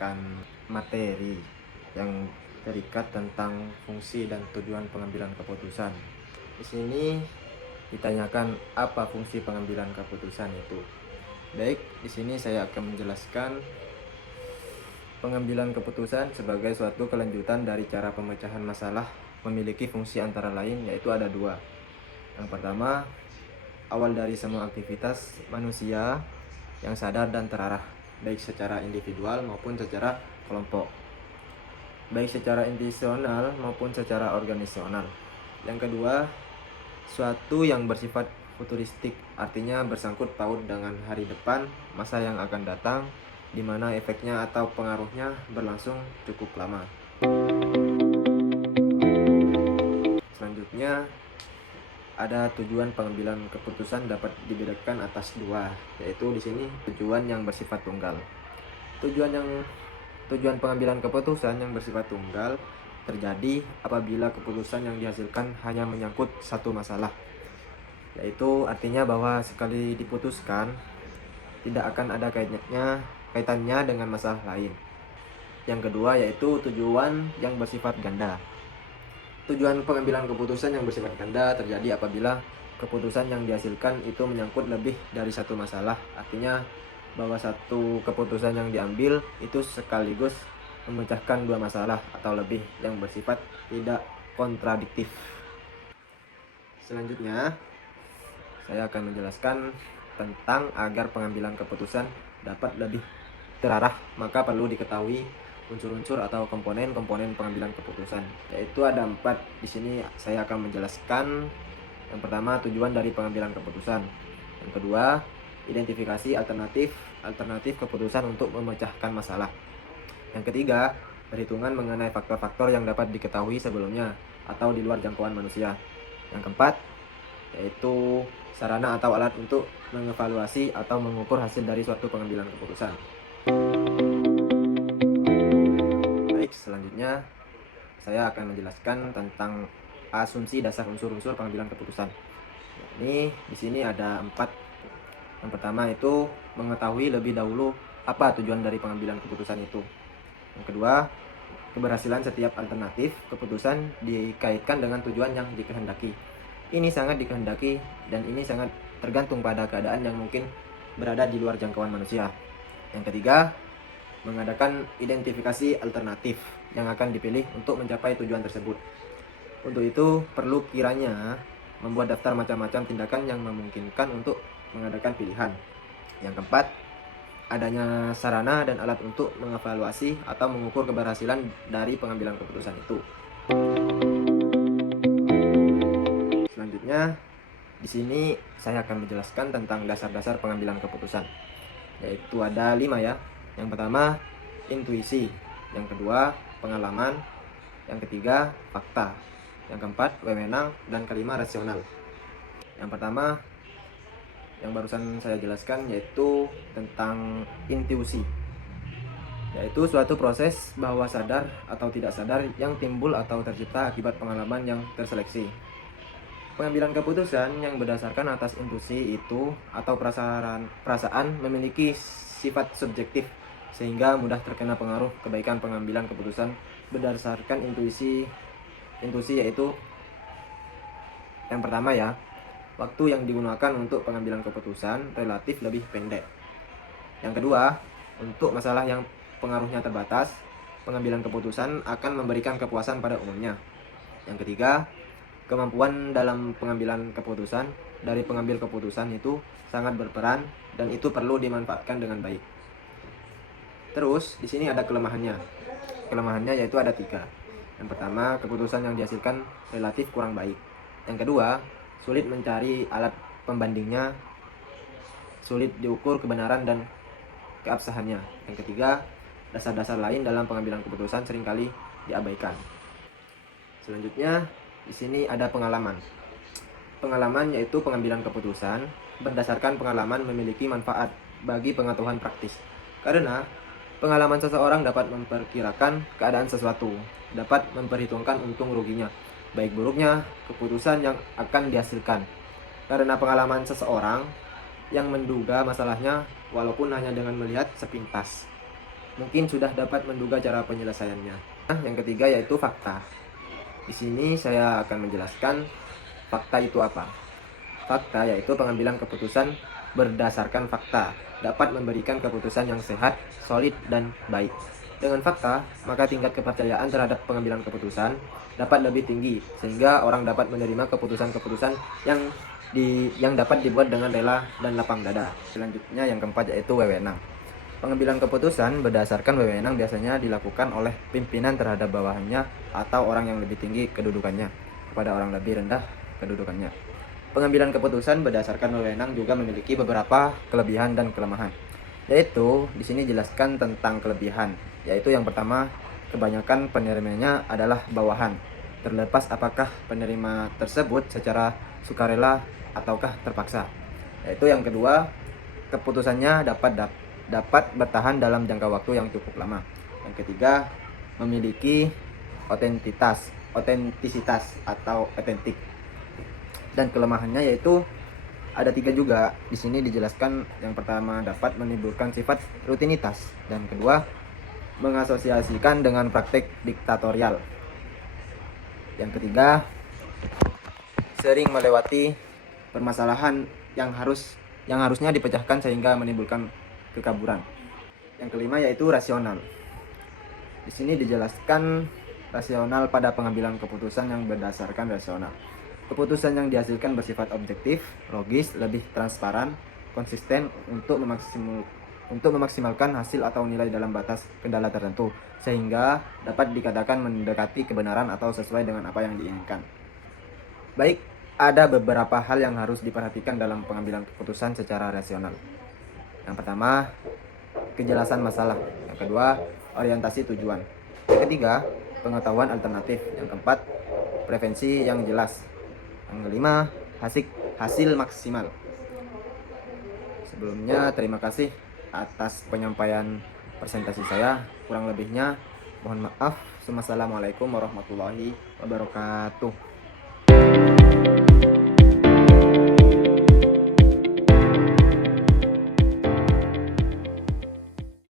menjelaskan materi yang terikat tentang fungsi dan tujuan pengambilan keputusan. Di sini ditanyakan apa fungsi pengambilan keputusan itu. Baik, di sini saya akan menjelaskan pengambilan keputusan sebagai suatu kelanjutan dari cara pemecahan masalah memiliki fungsi antara lain, yaitu ada dua. Yang pertama, awal dari semua aktivitas manusia yang sadar dan terarah, baik secara individual maupun secara kelompok, baik secara institusional maupun secara organisasional. Yang kedua, suatu yang bersifat futuristik, artinya bersangkut paut dengan hari depan, masa yang akan datang, di mana efeknya atau pengaruhnya berlangsung cukup lama. Selanjutnya, ada tujuan pengambilan keputusan dapat dibedakan atas dua, yaitu di sini tujuan yang bersifat tunggal. Tujuan pengambilan keputusan yang bersifat tunggal terjadi apabila keputusan yang dihasilkan hanya menyangkut satu masalah, yaitu artinya bahwa sekali diputuskan tidak akan ada kaitannya dengan masalah lain. Yang kedua yaitu tujuan yang bersifat ganda. Tujuan pengambilan keputusan yang bersifat ganda terjadi apabila keputusan yang dihasilkan itu menyangkut lebih dari satu masalah, artinya bahwa satu keputusan yang diambil itu sekaligus memecahkan dua masalah atau lebih yang bersifat tidak kontradiktif. Selanjutnya, saya akan menjelaskan tentang agar pengambilan keputusan dapat lebih terarah, maka perlu diketahui unsur-unsur atau komponen-komponen pengambilan keputusan, yaitu ada 4. Di sini saya akan menjelaskan yang pertama, tujuan dari pengambilan keputusan. Yang kedua, identifikasi alternatif keputusan untuk memecahkan masalah. Yang ketiga, perhitungan mengenai faktor-faktor yang dapat diketahui sebelumnya atau di luar jangkauan manusia. Yang keempat, yaitu sarana atau alat untuk mengevaluasi atau mengukur hasil dari suatu pengambilan keputusan. Baik, selanjutnya saya akan menjelaskan tentang asumsi dasar unsur-unsur pengambilan keputusan. Ini di sini ada 4. Yang pertama itu mengetahui lebih dahulu apa tujuan dari pengambilan keputusan itu. Yang kedua, keberhasilan setiap alternatif keputusan dikaitkan dengan tujuan yang dikehendaki. Ini sangat dikehendaki dan ini sangat tergantung pada keadaan yang mungkin berada di luar jangkauan manusia. Yang ketiga, mengadakan identifikasi alternatif yang akan dipilih untuk mencapai tujuan tersebut. Untuk itu perlu kiranya membuat daftar macam-macam tindakan yang memungkinkan untuk mengadakan pilihan. Yang keempat, adanya sarana dan alat untuk mengevaluasi atau mengukur keberhasilan dari pengambilan keputusan itu. Selanjutnya, di sini saya akan menjelaskan tentang dasar-dasar pengambilan keputusan, yaitu ada 5 ya. Yang pertama, intuisi. Yang kedua, pengalaman. Yang ketiga, fakta. Yang keempat, wewenang. Dan kelima, rasional. Yang pertama, yang barusan saya jelaskan yaitu tentang intuisi, yaitu suatu proses bawah sadar atau tidak sadar yang timbul atau tercipta akibat pengalaman yang terseleksi. Pengambilan keputusan yang berdasarkan atas intuisi itu atau perasaan memiliki sifat subjektif sehingga mudah terkena pengaruh kebaikan pengambilan keputusan berdasarkan intuisi yaitu yang pertama ya, waktu yang digunakan untuk pengambilan keputusan relatif lebih pendek. Yang kedua, untuk masalah yang pengaruhnya terbatas, pengambilan keputusan akan memberikan kepuasan pada umumnya. Yang ketiga, kemampuan dalam pengambilan keputusan dari pengambil keputusan itu sangat berperan dan itu perlu dimanfaatkan dengan baik. Terus di sini ada kelemahannya. Kelemahannya yaitu ada 3. Yang pertama, keputusan yang dihasilkan relatif kurang baik. Yang kedua, sulit mencari alat pembandingnya, sulit diukur kebenaran dan keabsahannya. Yang ketiga, dasar-dasar lain dalam pengambilan keputusan seringkali diabaikan. Selanjutnya, di sini ada pengalaman. Pengalaman yaitu pengambilan keputusan berdasarkan pengalaman memiliki manfaat bagi pengetahuan praktis. Karena pengalaman seseorang dapat memperkirakan keadaan sesuatu, dapat memperhitungkan untung ruginya, baik buruknya keputusan yang akan dihasilkan. Karena pengalaman seseorang yang menduga masalahnya walaupun hanya dengan melihat sepintas. mungkin sudah dapat menduga cara penyelesaiannya. Nah, yang ketiga yaitu fakta. Di sini saya akan menjelaskan fakta itu apa. Fakta yaitu pengambilan keputusan berdasarkan fakta, dapat memberikan keputusan yang sehat, solid, dan baik. Dengan fakta, maka tingkat kepercayaan terhadap pengambilan keputusan dapat lebih tinggi, sehingga orang dapat menerima keputusan-keputusan yang dapat dibuat dengan rela dan lapang dada. Selanjutnya yang keempat yaitu wewenang. Pengambilan keputusan berdasarkan wewenang biasanya dilakukan oleh pimpinan terhadap bawahannya atau orang yang lebih tinggi kedudukannya kepada orang lebih rendah kedudukannya. Pengambilan keputusan berdasarkan wewenang juga memiliki beberapa kelebihan dan kelemahan. Yaitu di sini jelaskan tentang kelebihan, yaitu yang pertama, kebanyakan penerimanya adalah bawahan, terlepas apakah penerima tersebut secara sukarela ataukah terpaksa. Yaitu yang kedua, keputusannya dapat bertahan dalam jangka waktu yang cukup lama. Yang ketiga, memiliki otentisitas atau otentik. Dan kelemahannya yaitu ada 3 juga. Di sini dijelaskan yang pertama dapat menimbulkan sifat rutinitas, dan kedua mengasosiasikan dengan praktik diktatorial. Yang ketiga, sering melewati permasalahan yang harusnya dipecahkan sehingga menimbulkan kekaburan. Yang kelima yaitu rasional. Di sini dijelaskan rasional pada pengambilan keputusan yang berdasarkan rasional. Keputusan yang dihasilkan bersifat objektif, logis, lebih transparan, konsisten untuk memaksimalkan hasil atau nilai dalam batas kendala tertentu, sehingga dapat dikatakan mendekati kebenaran atau sesuai dengan apa yang diinginkan. Baik, ada beberapa hal yang harus diperhatikan dalam pengambilan keputusan secara rasional. Yang pertama, kejelasan masalah. Yang kedua, orientasi tujuan. Yang ketiga, pengetahuan alternatif. Yang keempat, prevensi yang jelas. Yang kelima, hasil maksimal. Sebelumnya, terima kasih atas penyampaian presentasi saya. Kurang lebihnya, mohon maaf. Wassalamualaikum warahmatullahi wabarakatuh.